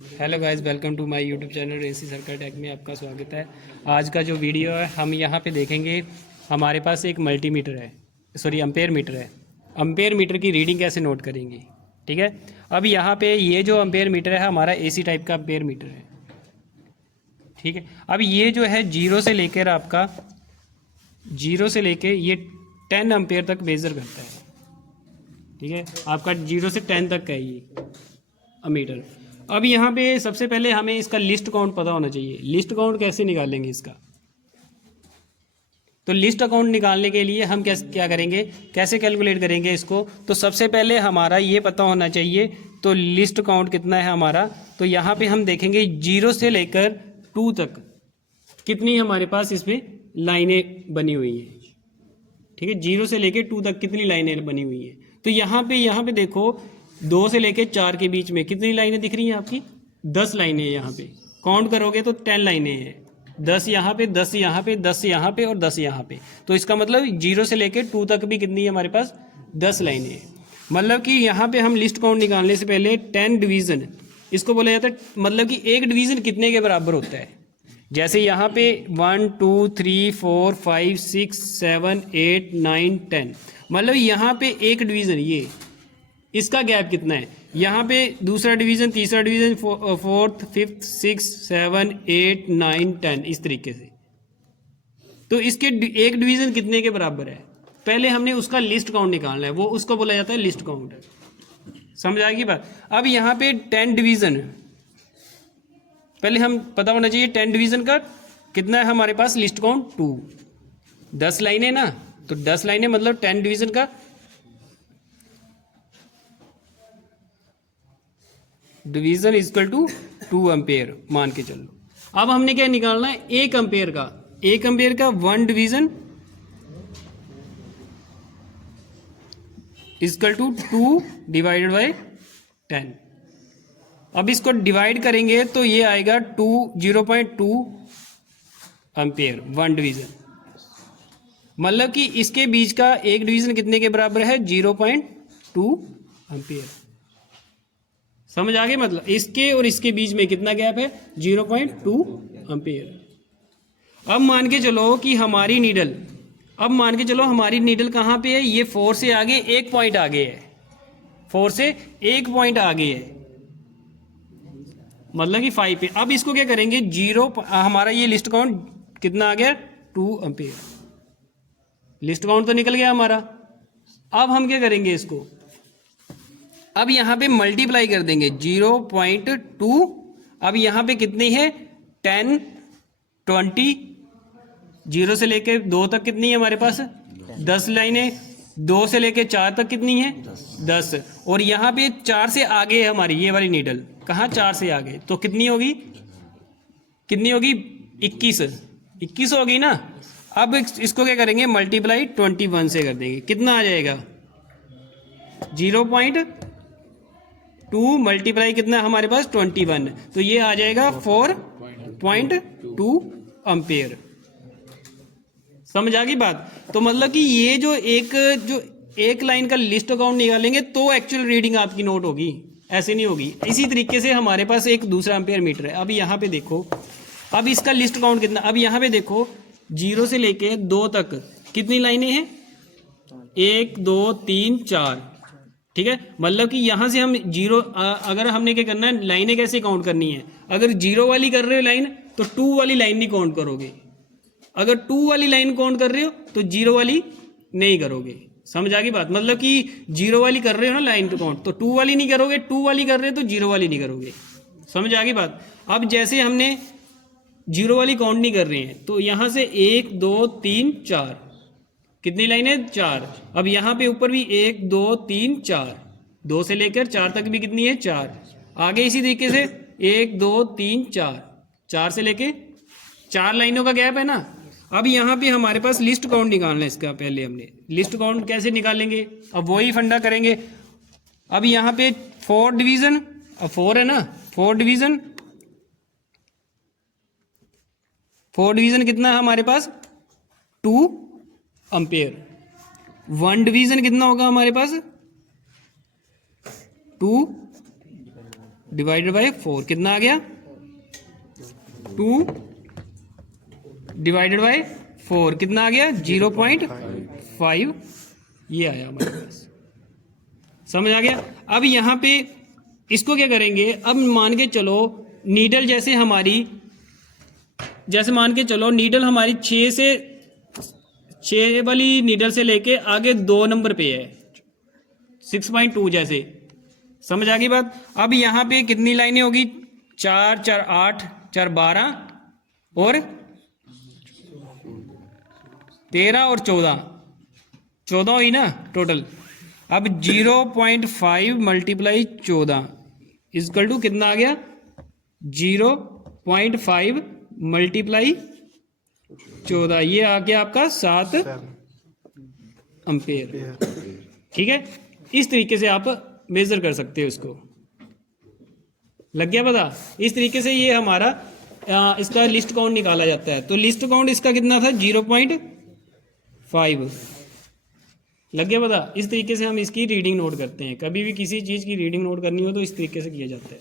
Hello guys, welcome to my YouTube channel रेसी Circle Tech में आपका स्वागत है। आज का जो वीडियो है हम यहाँ पे देखेंगे। हमारे पास एक मल्टीमीटर है, सॉरी एम्पेयर मीटर है। एम्पेयर मीटर की रीडिंग कैसे नोट करेंगे, ठीक है। अब यहाँ पे ये जो एम्पेयर मीटर है हमारा एसी टाइप का एम्पेयर मीटर है, ठीक है। अब ये जो है जीरो से लेकर आपका ये 10 एम्पेयर तक मेजर करता है, ठीक है। आपका 0 से 10 तक का है ये मीटर। अब यहाँ पे सबसे पहले हमें इसका लिस्ट काउंट पता होना चाहिए। लिस्ट काउंट कैसे निकालेंगे इसका? तो लिस्ट अकाउंट निकालने के लिए हम क्या करेंगे, कैसे कैलकुलेट करेंगे इसको? तो सबसे पहले हमारा ये पता होना चाहिए तो लिस्ट काउंट कितना है हमारा। तो यहाँ पे हम देखेंगे 0 से लेकर 2 तक कितनी हमारे पास इसमें लाइनें बनी हुई हैं, ठीक है। 0 से लेकर 2 तक कितनी लाइनें बनी हुई हैं। तो यहाँ पे देखो 2 से लेकर 4 के बीच में कितनी लाइनें दिख रही हैं आपकी? 10 लाइनें हैं। यहाँ पे काउंट करोगे तो 10 लाइनें हैं। 10 यहाँ पे, 10 यहाँ पे, 10 यहाँ पे और 10 यहाँ पे। तो इसका मतलब 0 से लेकर 2 तक भी कितनी है हमारे पास? 10 लाइनें हैं। मतलब कि यहाँ पे हम लिस्ट काउंट निकालने से पहले 10 डिवीज़न इसको बोला जाता है। मतलब कि एक डिवीज़न कितने के बराबर होता है? जैसे यहाँ पे 1 2 3 4 5 6 7 8 9 10, मतलब यहाँ पे एक डिवीज़न, ये इसका गैप कितना है? यहाँ पे दूसरा डिवीज़न, तीसरा डिवीज़न, फोर्थ, फिफ्थ, 6 7 8 9 10, इस तरीके से। तो इसके एक डिवीज़न कितने के बराबर है? पहले हमने उसका लिस्ट काउंट निकालना है, वो उसको बोला जाता है लिस्ट काउंट। समझ आएगी बात? अब यहाँ पे 10 डिवीज़न, पहले हम पता होना चाहिए 10 डिवीज़न का कितना है हमारे पास लिस्ट काउंट? 2। 10 लाइनें ना, तो 10 लाइनें मतलब 10 डिवीज़न का डिवीज़न इक्वल टू 2 एम्पेयर मान के चलो। अब हमने क्या निकालना है? 1 एम्पेयर का। 1 एम्पेयर का 1 division equal to 2 divided by 10। अब इसको डिवाइड करेंगे तो ये आएगा 0.2 एम्पेयर 1 डिवीज़न। मतलब कि इसके बीच का एक डिवीज़न कितने के बराबर है? 0.2 एम्पेयर। समझ आ गए? मतलब इसके और इसके बीच में कितना गैप है? 0.2 एम्पेयर। अब मान के चलो कि हमारी नीडल, कहाँ पे है? ये 4 से आगे 1 पॉइंट आगे है। 4 से 1 पॉइंट आगे है, मतलब कि 5 पे। अब इसको क्या करेंगे? हमारा ये लिस्ट काउंट कितना आ गया? 2 एम्पेयर। लिस्ट काउंट तो निकल गया हमारा। अब हम क्या करेंगे इसको? अब यहाँ पे मल्टीप्लाई कर देंगे 0.2। अब यहाँ पे कितनी है? 10 20। 0 से लेके 2 तक कितनी है हमारे पास? 10 लाइनें। 2 से लेके 4 तक कितनी है? 10। और यहाँ पे 4 से आगे है हमारी ये वाली नीडल। कहाँ? 4 से आगे। तो कितनी होगी? 21 होगी ना। अब इसको क्या करेंगे? मल्टीप्लाई 21 से कर देंगे। कितना आ जाएगा? 0.2 मल्टीप्लाई कितना हमारे पास? 21। तो ये आ जाएगा 4.2 एम्पेयर। समझ आ गई बात? तो मतलब कि ये जो एक लाइन का लिस्ट अकाउंट निकालेंगे तो एक्चुअल रीडिंग आपकी नोट होगी, ऐसे नहीं होगी। इसी तरीके से हमारे पास एक दूसरा एम्पेयर मीटर है। अब यहाँ पे देखो, अब इसका लिस्ट काउंट कितना? अब यहाँ पे देखो 0 से लेके 2 तक कितनी लाइनें हैं? 1 2 3 4, ठीक है। मतलब कि यहाँ से हम अगर हमने क्या करना है, लाइनें कैसे काउंट करनी है? अगर 0 वाली कर रहे हो लाइन तो 2 वाली लाइन नहीं काउंट करोगे। अगर 2 वाली लाइन काउंट कर रहे हो तो 0 वाली नहीं करोगे। समझ आ गई बात? मतलब कि 0 वाली कर रहे हो ना लाइन तो काउंट, तो 2 वाली नहीं करोगे। 2 वाली कर रहे हो तो 0 वाली नहीं करोगे। समझ आ गई बात? अब जैसे हमने 0 वाली काउंट नहीं कर रहे हैं तो यहाँ से 1 2 3 4 कितनी लाइनें? 4। अब यहाँ पे ऊपर भी 1 2 3 4, 2 से लेकर 4 तक भी कितनी है? 4। आगे इसी तरीके से 1 2 3 4, 4 से लेके 4 लाइनों का गैप है ना। अब यहाँ पे हमारे पास लिस्ट काउंट निकालना है इसका। पहले हमने लिस्ट काउंट कैसे निकालेंगे? अब वही फंडा करेंगे। अब यहाँ पे 4 डिवीज़न, अब 4 है ना, 4 डिवीज़न कितना है हमारे पास? 2 एम्पेयर। 1 डिवीज़न कितना होगा हमारे पास? 2 डिवाइडेड बाय 4 कितना आ गया 2 डिवाइडेड बाय 4 कितना आ गया 0.5 ये आया हमारे पास। समझ आ गया। अब यहाँ पे इसको क्या करेंगे, अब मान के चलो नीडल जैसे मान के चलो नीडल हमारी 6 वाली नीडल से लेके आगे 2 नंबर पे है 6.2 जैसे। समझ आ गई बात। अब यहाँ पे कितनी लाइनें होगी 4 4 8 4 12 और 13 और 14 हुई ना टोटल। अब 0.5 मल्टीप्लाई 14 इजकल टू कितना आ गया 0.5 मल्टीप्लाई 14 ये आ गया आपका 7 एम्पेयर। ठीक है, इस तरीके से आप मेजर कर सकते हो इसको। लग गया पता। इस तरीके से ये हमारा इसका लिस्ट काउंट निकाला जाता है। तो लिस्ट काउंट इसका कितना था 0.5। लग गया पता। इस तरीके से हम इसकी रीडिंग नोट करते हैं। कभी भी किसी चीज़ की रीडिंग नोट करनी हो तो इस तरीके से किया जाता है।